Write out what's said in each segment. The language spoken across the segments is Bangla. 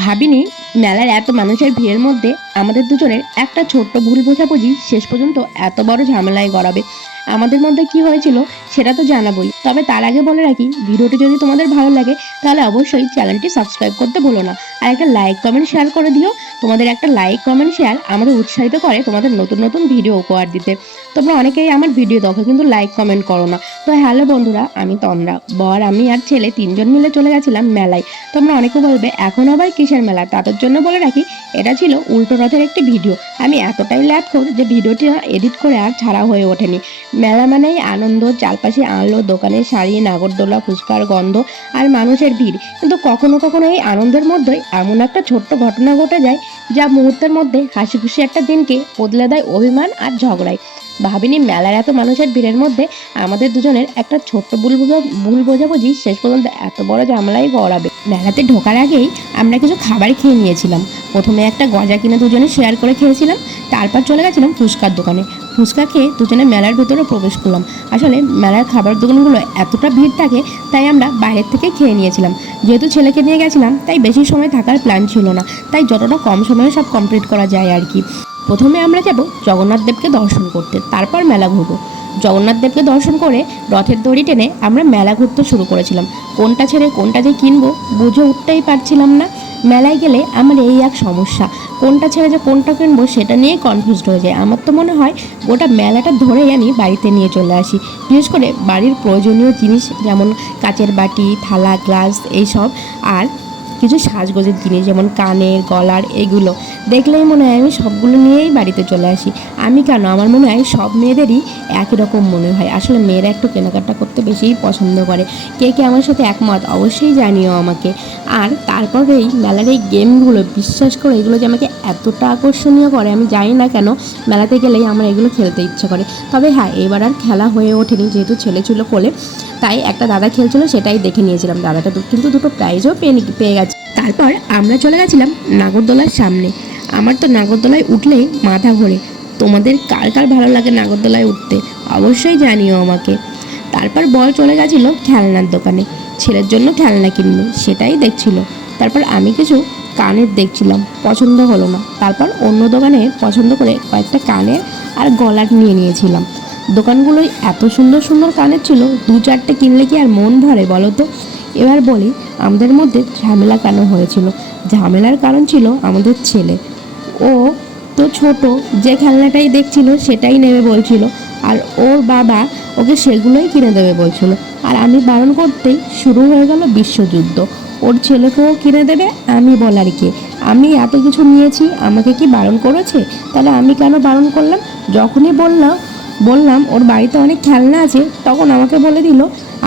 ভাবিনি মেলার এত মানুষের ভিড়ের মধ্যে আমাদের দুজনের একটা ছোট্ট ভুল বোঝাবুঝি শেষ পর্যন্ত এত বড় ঝামেলায় গড়াবে। আমাদের মধ্যে কি হয়েছিল সেটা তো জানাবোই, তবে তার আগে বলে রাখি, ভিডিওটি যদি তোমাদের ভালো লাগে তাহলে অবশ্যই চ্যানেলটি সাবস্ক্রাইব করতে ভুলো না, আর একটা লাইক কমেন্ট শেয়ার করে দিও। তোমাদের একটা লাইক কমেন্ট শেয়ার আমাদের উৎসাহিত করে তোমাদের নতুন নতুন ভিডিও উপহার দিতে। তোমরা অনেকেই আমার ভিডিও দেখো কিন্তু লাইক কমেন্ট করো না। তো হ্যালো বন্ধুরা, আমি তন্দ্রা, বর, আমি আর ছেলে তিনজন মিলে চলে গেছিলাম মেলায়। তোমরা অনেকে বলবে এখন আবার কিসের মেলা, তাদের জন্য বলে রাখি এটা ছিল উল্টো রথের একটি ভিডিও। আমি এতটাই ল্যাপখোর যে ভিডিওটি এডিট করে আর ছাড়া হয়ে ওঠেনি। মেলা মানেই আনন্দ, চারপাশে আলো, দোকানে শাড়ি, নাগরদোলা, ফুচকার গন্ধ আর মানুষের ভিড়। কিন্তু কখনো কখনো এই আনন্দের মধ্যেই এমন একটা ছোট্ট ঘটনা ঘটে যায় যা মুহূর্তের মধ্যে হাসি খুশি একটা দিনকে বদলে দেয় অভিমান আর ঝগড়ায়। ভাবিনি মেলার এত মানুষের ভিড়ের মধ্যে আমাদের দুজনের একটা ছোট্ট ভুল বোঝাবুঝি শেষ পর্যন্ত এত বড় ঝামেলায় গড়াবে। মেলাতে ঢোকার আগেই আমরা কিছু খাবার খেয়ে নিয়েছিলাম। প্রথমে একটা গজা কিনে দুজনে শেয়ার করে খেয়েছিলাম, তারপর চলে গেছিলাম ফুচকার দোকানে। ফুচকা খেয়ে দুজনে মেলার ভিতরে প্রবেশ করলাম। আসলে মেলার খাবার দোকানগুলো এতটা ভিড় থাকে, তাই আমরা বাইরের থেকে খেয়ে নিয়েছিলাম। যেহেতু ছেলেকে নিয়ে গেছিলাম তাই বেশি সময় থাকার প্ল্যান ছিল না, তাই যতটা কম সময়ে সব কমপ্লিট করা যায় আর কি। প্রথমে আমরা যাব জগন্নাথ দেবকে দর্শন করতে, তারপর মেলা ঘুরবো। জগন্নাথ দেবকে দর্শন করে রথের দড়ি টেনে আমরা মেলা ঘুরতে শুরু করেছিলাম। কোনটা ছেড়ে কোনটা যে কিনবো বুঝে উঠতেই পারছিলাম না। মেলায় গেলে আমার এই এক সমস্যা, কোনটা ছেড়ে যে কোনটা কিনবো সেটা নিয়ে কনফিউজড হয়ে যায়। আমার তো মনে হয় গোটা মেলাটা ধরেই আমি বাড়িতে নিয়ে চলে আসি, বিশেষ করে বাড়ির প্রয়োজনীয় জিনিস যেমন কাচের বাটি, থালা, গ্লাস এইসব, আর কিছু সাজগোজের জিনিস যেমন কানের, গলার, এগুলো দেখলেই মনে হয় আমি সবগুলো নিয়েই বাড়িতে চলে আসি। আমি কেন, আমার মনে হয় সব মেয়েদেরই একই রকম মনে হয়। আসলে মেয়েরা একটু কেনাকাটা করতে বেশিই পছন্দ করে। কে কে আমার সাথে একমত অবশ্যই জানিও আমাকে। আর তারপর এই মেলার এই গেমগুলো, বিশ্বাস করে এগুলো যে আমাকে এতটা আকর্ষণীয় করে আমি জানি না কেন, মেলাতে গেলেই আমার এগুলো খেলতে ইচ্ছে করে। তবে হ্যাঁ, এবার আর খেলা হয়ে ওঠেনি, যেহেতু ছেলে ছিল কোলে, তাই একটা দাদা খেলছিল সেটাই দেখে নিয়েছিলাম। দাদাটা কিন্তু দুটো প্রাইজও পেয়ে গেছে। তারপর আমরা চলে গেছিলাম নাগরদোলার সামনে। আমার তো নাগরদোলায় উঠলেই মাথা ঘোরে। তোমাদের কার কার ভালো লাগে নাগরদোলায় উঠতে অবশ্যই জানিও আমাকে। তারপর বল চলে গেছিলো খেলনার দোকানে, ছেলের জন্য খেলনা কিনবে সেটাই দেখছিল। তারপর আমি কিছু কানের দেখছিলাম, পছন্দ হলো না। তারপর অন্য দোকানে পছন্দ করে কয়েকটা কানের আর গলার নিয়ে নিয়েছিলাম। দোকানগুলোই এত সুন্দর সুন্দর কানের ছিল, দু চারটে কিনলে কি আর মন ভরে বলো তো। এবার বলি আমাদের মধ্যে ঝামেলা কেন হয়েছিল। ঝামেলার কারণ ছিল আমাদের ছেলে। ও তো ছোট, যে খেলনাটাই দেখছিল সেটাই নেবে বলছিল, আর ওর বাবা ওকে সেগুলোই কিনে দেবে বলছিল। আর আমি বারণ করতেই শুরু হয়ে গেল বিশ্বযুদ্ধ। ওর ছেলেকেও কিনে দেবে, আমি বলার কে? আমি এত কিছু নিয়েছি, আমাকে কি বারণ করেছে? তাহলে আমি কেন বারণ করলাম? যখনই বললাম ওর বাড়িতে অনেক খেলনা আছে, তখন আমাকে বলে দিল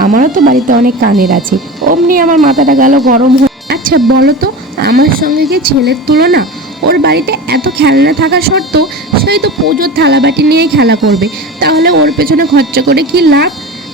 আমারও তো বাড়িতে অনেক কানের আছে। অমনি আমার মাথাটা গেল গরম হয়ে। আচ্ছা বলো তো, আমার সঙ্গে কি ছেলের তুলনা? ওর বাড়িতে এত খেলনা থাকা সত্ত্বেও সেই তো পুজোর থালাবাটি নিয়েই খেলা করবে, তাহলে ওর পেছনে খরচা করে কি লাভ?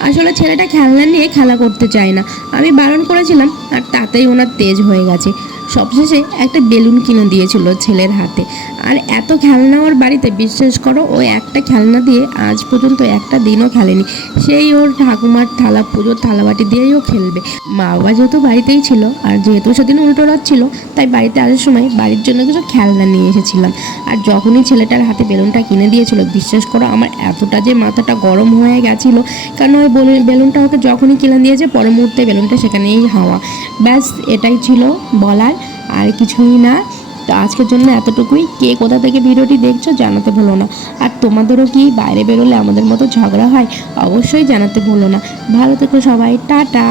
আসলে ছেলেটা খেলনা নিয়ে খেলা করতে চায় না, আমি বারণ করেছিলাম, আর তাতেই ওনার তেজ হয়ে গেছে। সবশেষে একটা বেলুন কিনে দিয়েছিল ছেলের হাতে। আর এত খেলনা ওর বাড়িতে, বিশ্বাস করো ও একটা খেলনা দিয়ে আজ পর্যন্ত একটা দিনও খেলেনি। সেই ওর ঠাকুমার থালা, পুজোর থালাবাটি দিয়েই ও খেলবে। মা বাবা যেহেতু বাড়িতেই ছিল, আর যেহেতু সেদিন উল্টো রথ ছিল, তাই বাড়িতে আসার সময় বাড়ির জন্য কিছু খেলনা নিয়ে এসেছিলাম। আর যখনই ছেলেটার হাতে বেলুনটা কিনে দিয়েছিল, বিশ্বাস করো আমার এতটা যে মাথাটা গরম হয়ে গেছিল, কারণ ওই বেলুনটা ওকে যখনই কিনে দিয়েছে পরের মুহূর্তে বেলুনটা সেখানেই হাওয়া। ব্যাস এটাই ছিল বলার, আর কিছুই না। তো আজকের জন্য এতটুকুই। কে কোথা থেকে ভিডিওটি দেখছো জানাতে ভুলো না। আর তোমাদেরও কি বাইরে বেরোলে আমাদের মতো ঝগড়া হয় অবশ্যই জানাতে ভুলো না। ভালো থেকো সবাই, টাটা।